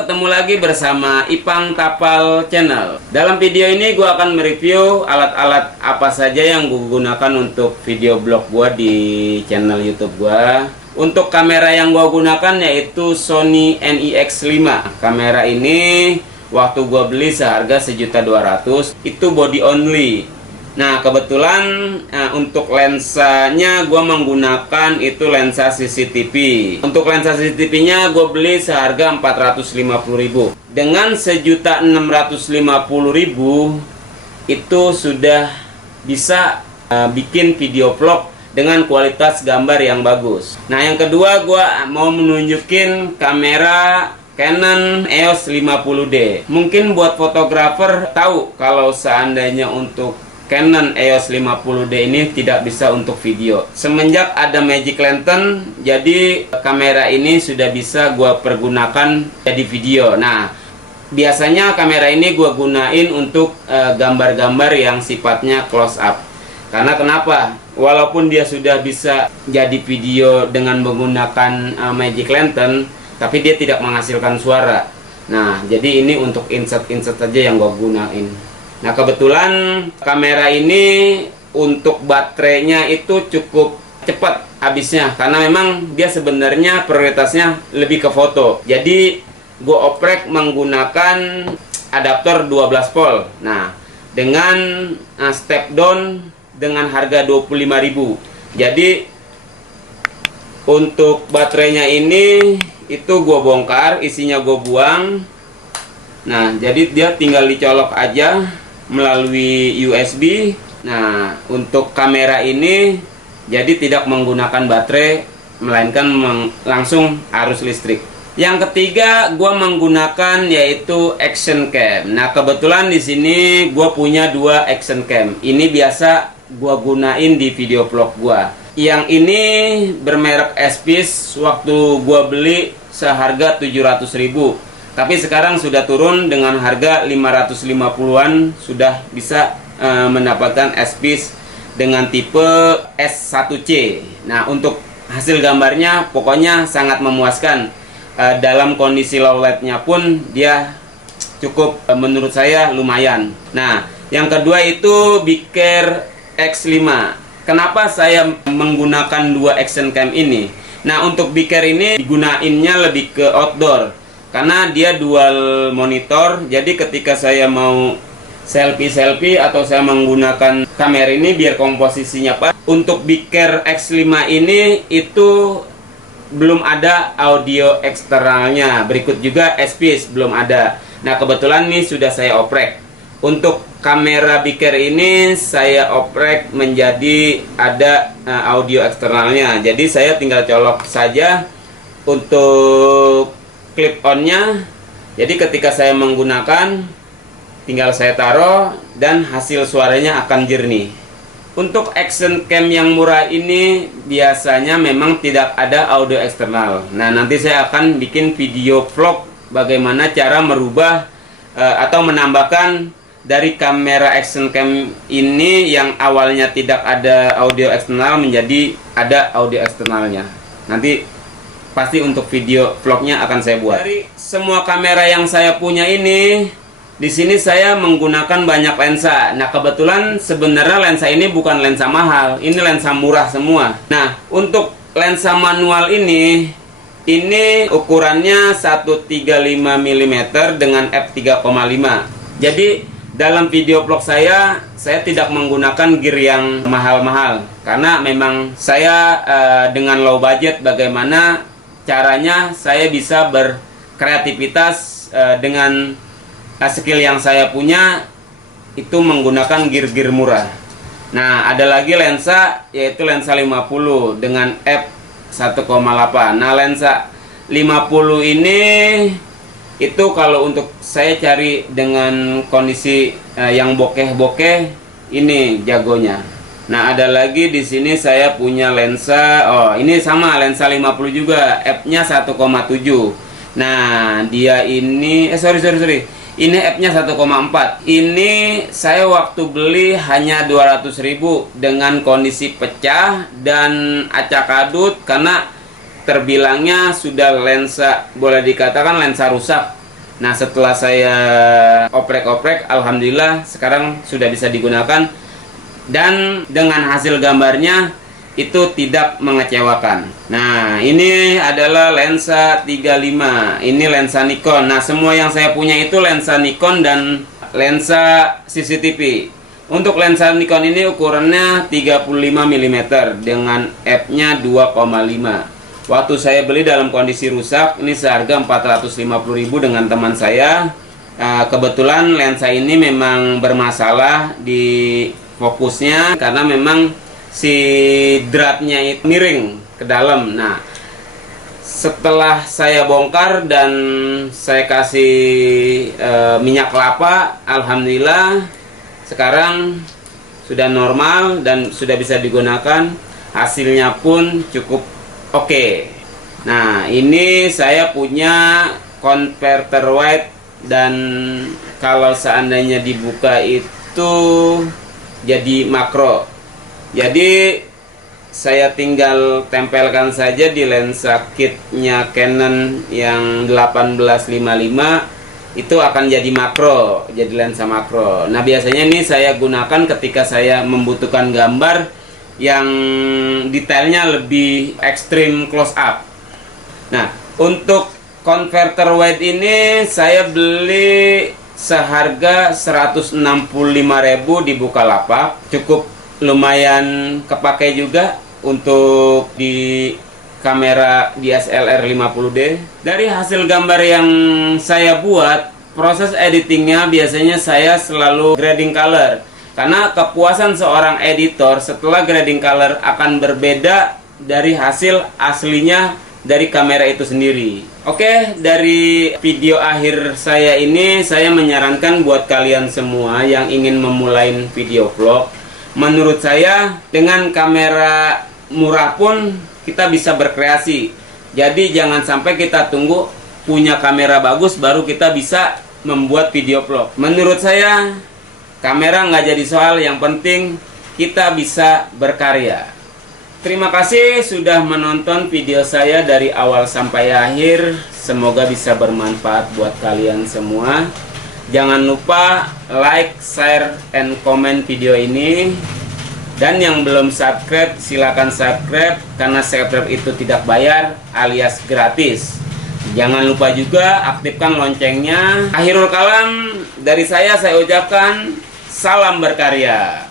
ketemu lagi bersama Ipang Tapal Channel. Dalam video ini gue akan mereview alat-alat apa saja yang gue gunakan untuk video blog gue di channel YouTube gue. Untuk kamera yang gue gunakan yaitu Sony NEX5. Kamera ini waktu gue beli seharga 1.200.000, itu body only. Nah, kebetulan untuk lensanya gue menggunakan itu lensa CCTV. Untuk lensa CCTV-nya gue beli seharga 450.000. Dengan 1.650.000 itu sudah bisa bikin video vlog dengan kualitas gambar yang bagus. Nah, yang kedua gue mau menunjukin kamera Canon EOS 50D. Mungkin buat fotografer tahu kalau seandainya untuk Canon EOS 50D ini tidak bisa untuk video. Semenjak ada Magic Lantern, jadi kamera ini sudah bisa gue pergunakan jadi video. Nah, biasanya kamera ini gue gunain untuk gambar-gambar yang sifatnya close up. Karena kenapa? Walaupun dia sudah bisa jadi video dengan menggunakan Magic Lantern, tapi dia tidak menghasilkan suara. Nah, jadi ini untuk insert-insert saja yang gue gunain. Nah, kebetulan kamera ini untuk baterainya itu cukup cepat habisnya, karena memang dia sebenarnya prioritasnya lebih ke foto. Jadi gue oprek menggunakan adaptor 12 volt. Nah, dengan step down dengan harga 25.000. Jadi untuk baterainya ini itu gue bongkar, isinya gue buang. Nah, jadi dia tinggal dicolok aja melalui USB. Nah, untuk kamera ini jadi tidak menggunakan baterai, melainkan langsung arus listrik. Yang ketiga, gue menggunakan yaitu action cam. Nah, kebetulan di sini gue punya dua action cam. Ini biasa gue gunain di video vlog gue. Yang ini bermerek Espis, waktu gue beli seharga 700.000. Tapi sekarang sudah turun dengan harga 550-an, sudah bisa mendapatkan Espis dengan tipe S1C. Nah, untuk hasil gambarnya pokoknya sangat memuaskan. Dalam kondisi low light-nya pun dia cukup, menurut saya lumayan. Nah, yang kedua itu Biker X5. Kenapa saya menggunakan dua action cam ini? Nah, untuk Biker ini digunainnya lebih ke outdoor, karena dia dual monitor. Jadi ketika saya mau selfie atau saya menggunakan kamera ini biar komposisinya pas. Untuk Biker X5 ini itu belum ada audio eksternalnya. Berikut juga Espis belum ada. Nah, kebetulan ini sudah saya oprek. Untuk kamera Biker ini saya oprek menjadi ada audio eksternalnya. Jadi saya tinggal colok saja untuk clip on-nya. Jadi ketika saya menggunakan, tinggal saya taruh dan hasil suaranya akan jernih. Untuk action cam yang murah ini biasanya memang tidak ada audio eksternal. Nah, nanti saya akan bikin video vlog bagaimana cara merubah atau menambahkan dari kamera action cam ini yang awalnya tidak ada audio eksternal menjadi ada audio eksternalnya. Nanti pasti untuk video vlognya akan saya buat. Dari semua kamera yang saya punya ini, di sini saya menggunakan banyak lensa. Nah, kebetulan sebenarnya lensa ini bukan lensa mahal, ini lensa murah semua. Nah, untuk lensa manual ini ukurannya 135 mm dengan f3,5. Jadi dalam video vlog saya tidak menggunakan gear yang mahal-mahal, karena memang saya dengan low budget. Bagaimana caranya saya bisa berkreativitas dengan skill yang saya punya itu menggunakan gear-gear murah. Nah, ada lagi lensa yaitu lensa 50 dengan f1,8. Nah, lensa 50 ini itu kalau untuk saya cari dengan kondisi yang bokeh-bokeh, ini jagonya. Nah, ada lagi di sini saya punya lensa, ini sama lensa 50 juga, f-nya 1,7. Nah, dia ini sorry. Ini f-nya 1,4. Ini saya waktu beli hanya 200.000 dengan kondisi pecah dan acak adut, karena terbilangnya sudah lensa, boleh dikatakan lensa rusak. Nah, setelah saya oprek-oprek, alhamdulillah sekarang sudah bisa digunakan dan dengan hasil gambarnya itu tidak mengecewakan. Nah, ini adalah lensa 35. Ini lensa Nikon. Nah, semua yang saya punya itu lensa Nikon dan lensa CCTV. Untuk lensa Nikon ini ukurannya 35 mm dengan f-nya 2,5. Waktu saya beli dalam kondisi rusak, ini seharga 450.000 dengan teman saya. Kebetulan lensa ini memang bermasalah di fokusnya karena memang si dratnya itu miring ke dalam. Nah, setelah saya bongkar dan saya kasih minyak kelapa, alhamdulillah sekarang sudah normal dan sudah bisa digunakan. Hasilnya pun cukup oke. Nah, ini saya punya converter wide dan kalau seandainya dibuka itu jadi makro. Jadi saya tinggal tempelkan saja di lensa kitnya Canon yang 1855, itu akan jadi makro, jadi lensa makro. Nah, biasanya ini saya gunakan ketika saya membutuhkan gambar yang detailnya lebih ekstrim close up. Nah, untuk converter wide ini saya beli seharga 165.000 di Bukalapak. Cukup lumayan kepakai juga untuk di kamera DSLR 50D. Dari hasil gambar yang saya buat, proses editingnya biasanya saya selalu grading color. Karena kepuasan seorang editor setelah grading color akan berbeda dari hasil aslinya dari kamera itu sendiri. Oke, dari video akhir saya ini, saya menyarankan buat kalian semua yang ingin memulai video vlog. Menurut saya, dengan kamera murah pun kita bisa berkreasi. Jadi jangan sampai kita tunggu punya kamera bagus baru kita bisa membuat video vlog. Menurut saya, kamera nggak jadi soal, yang penting kita bisa berkarya. Terima kasih sudah menonton video saya dari awal sampai akhir. Semoga bisa bermanfaat buat kalian semua. Jangan lupa like, share, and comment video ini. Dan yang belum subscribe, silakan subscribe karena subscribe itu tidak bayar alias gratis. Jangan lupa juga aktifkan loncengnya. Akhirul kalam dari saya ucapkan salam berkarya.